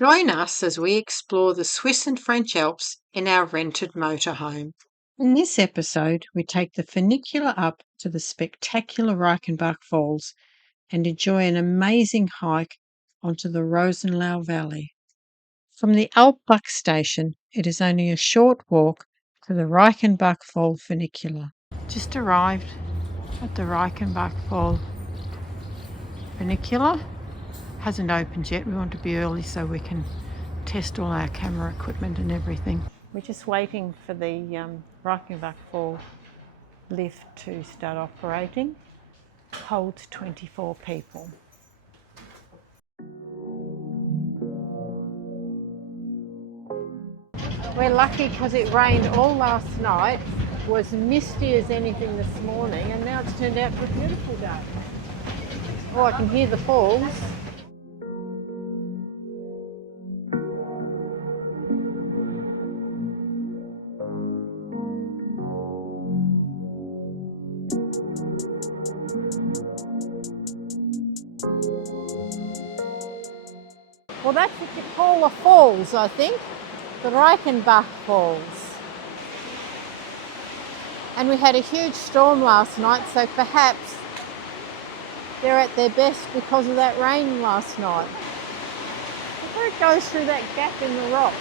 Join us as we explore the Swiss and French Alps in our rented motorhome. In this episode, we take the funicular up to the spectacular Reichenbach Falls and enjoy an amazing hike onto the Rosenlaui Valley. From the Alpbach station, it is only a short walk to the Reichenbachfall funicular. Just arrived at the Reichenbachfall funicular. Hasn't opened yet. We want to be early so we can test all our camera equipment and everything. We're just waiting for the Reichenbachfall lift to start operating. Holds 24 people. We're lucky because it rained all last night, was misty as anything this morning, and now it's turned out to be a beautiful day. Oh, I can hear the falls. Well, that's what you call the falls, I think. The Reichenbach Falls. And we had a huge storm last night, so perhaps they're at their best because of that rain last night. Look where it goes through that gap in the rock.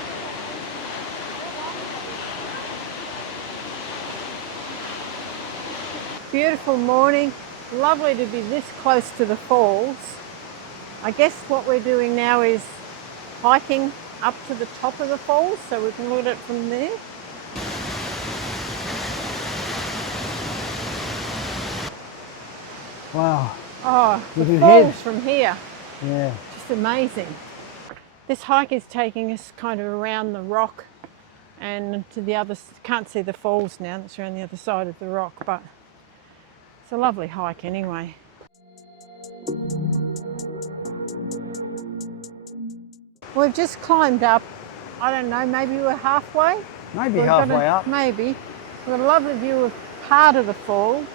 Beautiful morning. Lovely to be this close to the falls. I guess what we're doing now is hiking up to the top of the falls so we can look at it from there. Wow. Oh, the falls from here. Yeah. Just amazing. This hike is taking us kind of around the rock and to the other, can't see the falls now, that's around the other side of the rock, but it's a lovely hike anyway. We've just climbed up, I don't know, maybe we're halfway? Maybe halfway up. Maybe. We've got a lovely view of part of the fall.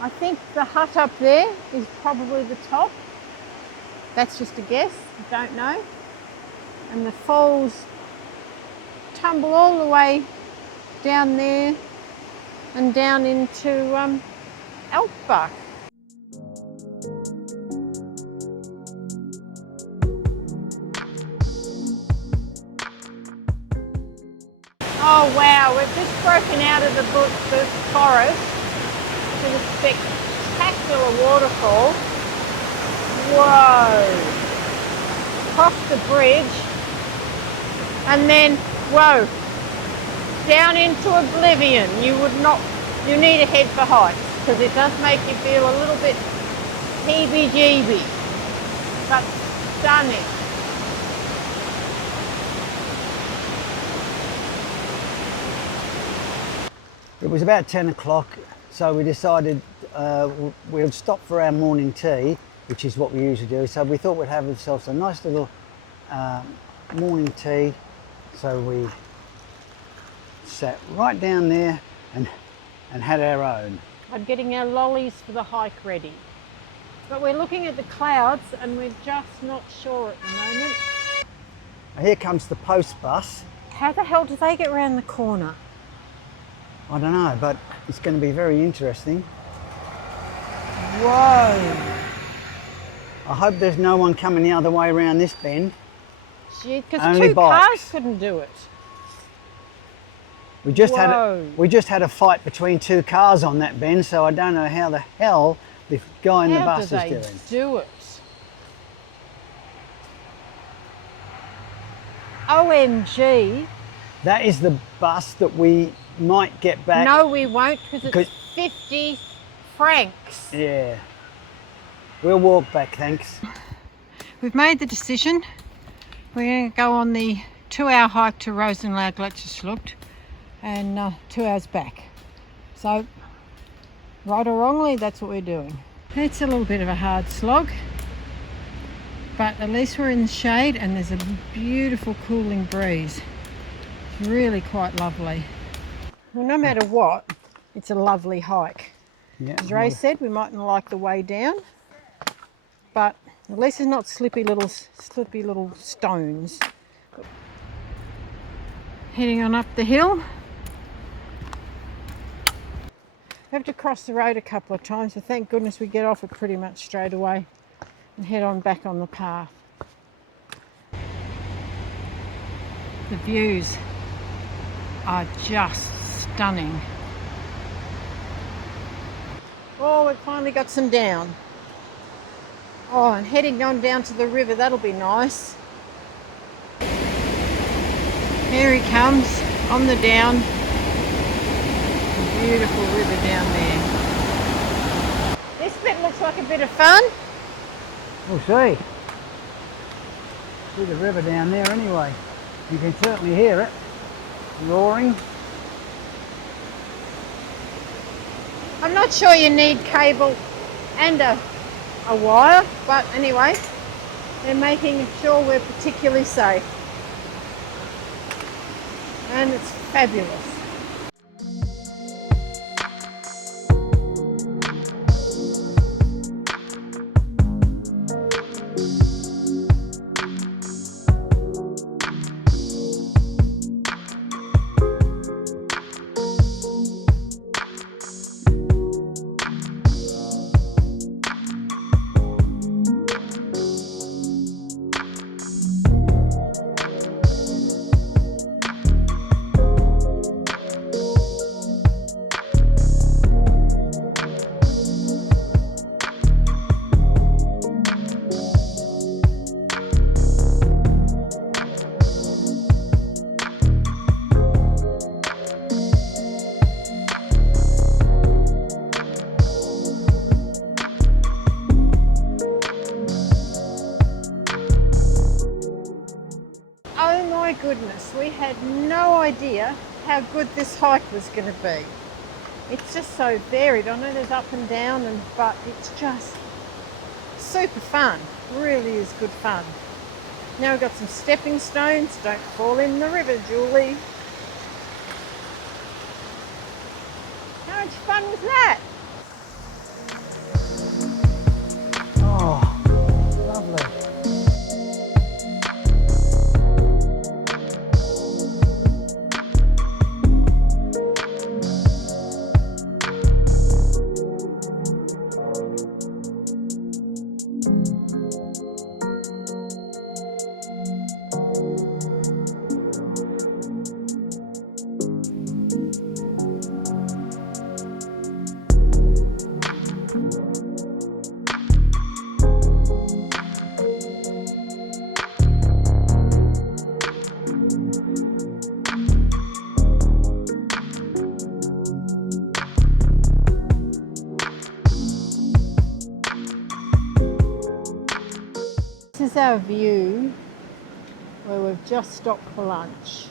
I think the hut up there is probably the top. That's just a guess, I don't know. And the falls tumble all the way down there and down into Alpbach. Oh wow, we've just broken out of the forest to the spectacular waterfall. Whoa! Across the bridge and then, whoa, down into oblivion. You need a head for heights because it does make you feel a little bit heebie-jeebie, but stunning. It was about 10 o'clock, so we decided we'd stop for our morning tea, which is what we usually do. So we thought we'd have ourselves a nice little morning tea. So we sat right down there and had our own. I'm getting our lollies for the hike ready. But we're looking at the clouds and we're just not sure at the moment. Here comes the post bus. How the hell do they get around the corner? I don't know, but it's going to be very interesting. Whoa! I hope there's no one coming the other way around this bend. Because two cars couldn't do it. We just had a fight between two cars on that bend, so I don't know how the hell the guy in the bus is doing. How do they do it? OMG! That is the bus that we might get back. No, we won't, because it's 50 francs. Yeah. We'll walk back, thanks. We've made the decision. We're going to go on the 2-hour hike to Rosenlaui Valley and 2 hours back. So, right or wrongly, that's what we're doing. It's a little bit of a hard slog, but at least we're in the shade and there's a beautiful cooling breeze. It's really quite lovely. Well, no matter what, it's a lovely hike. Yeah, As Ray said, we mightn't like the way down, but At least it's not slippy little stones. Heading on up the hill. We have to cross the road a couple of times, so thank goodness we get off it pretty much straight away and head on back on the path. The views are just stunning. Oh, we've finally got some down. Oh, and heading on down to the river, that'll be nice. Here he comes on the down. Beautiful river down there. This bit looks like a bit of fun. We'll see. See the river down there anyway. You can certainly hear it roaring. I'm not sure you need cable and a wire, but anyway, they're making sure we're particularly safe. And it's fabulous. Goodness, we had no idea how good this hike was going to be. It's just so varied. I know there's up and down, but it's just super fun. Really is good fun. Now we've got some stepping stones. Don't fall in the river, Julie. How much fun was that? Oh, lovely. This is our view where we've just stopped for lunch.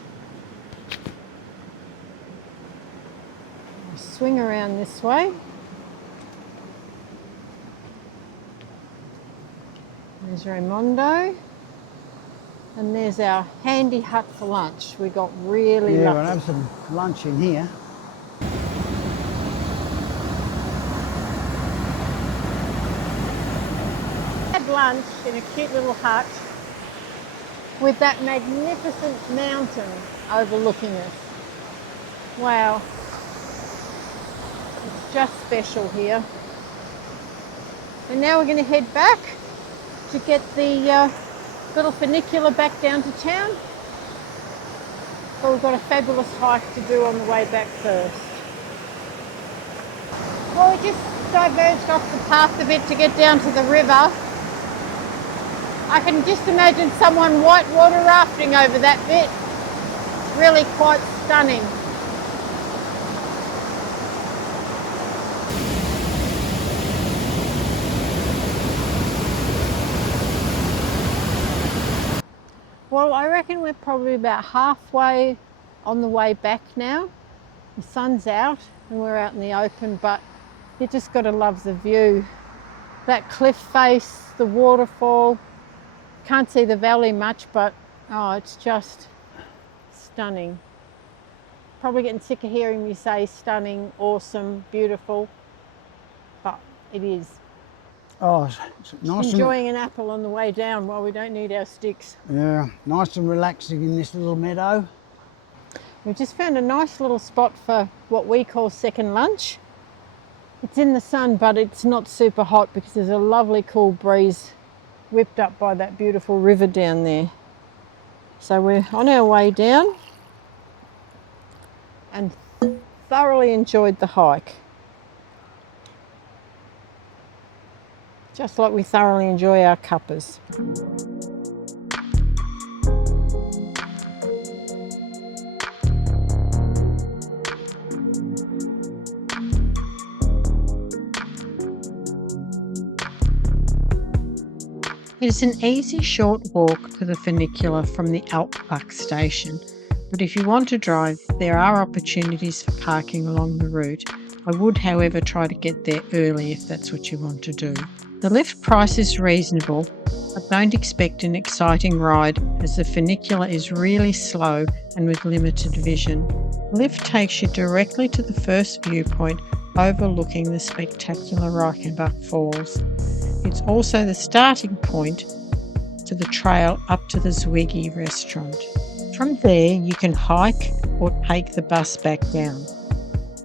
We'll swing around this way. There's Raimondo. And there's our handy hut for lunch. We got really lucky. Yeah, we'll have some lunch in here. Lunch in a cute little hut with that magnificent mountain overlooking us. Wow, it's just special here. And now we're going to head back to get the little funicular back down to town. But we've got a fabulous hike to do on the way back first. Well, we just diverged off the path a bit to get down to the river. I can just imagine someone whitewater rafting over that bit. Really quite stunning. Well, I reckon we're probably about halfway on the way back now. The sun's out and we're out in the open, but you just got to love the view. That cliff face, the waterfall. Can't see the valley much, but oh, it's just stunning. Probably getting sick of hearing me say stunning, awesome, beautiful, but it is. Oh, it's nice Enjoying an apple on the way down while we don't need our sticks. yeah, nice and relaxing in this little meadow. We've just found a nice little spot for what we call second lunch. It's in the sun, but it's not super hot because there's a lovely cool breeze whipped up by that beautiful river down there. So we're on our way down and thoroughly enjoyed the hike. Just like we thoroughly enjoy our cuppers. It is an easy short walk to the Funicular from the Alpbach station, but if you want to drive, there are opportunities for parking along the route. I would, however, try to get there early if that's what you want to do. The lift price is reasonable, but don't expect an exciting ride as the Funicular is really slow and with limited vision. The lift takes you directly to the first viewpoint overlooking the spectacular Reichenbach Falls. It's also the starting point to the trail up to the Zwigi Restaurant. From there, you can hike or take the bus back down.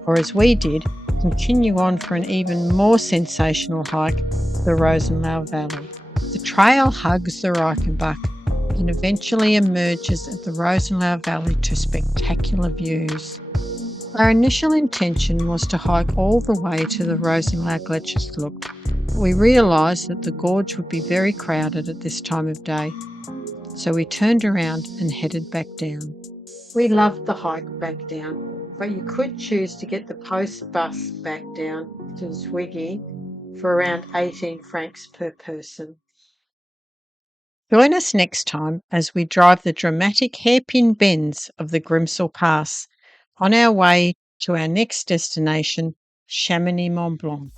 Or as we did, continue on for an even more sensational hike to the Rosenlaui Valley. The trail hugs the Reichenbach and eventually emerges at the Rosenlaui Valley to spectacular views. Our initial intention was to hike all the way to the Rosenlaui Gletscherschlucht, but we realised that the gorge would be very crowded at this time of day, so we turned around and headed back down. We loved the hike back down, but you could choose to get the post bus back down to Zwigi for around 18 francs per person. Join us next time as we drive the dramatic hairpin bends of the Grimsel Pass on our way to our next destination, Chamonix Mont Blanc.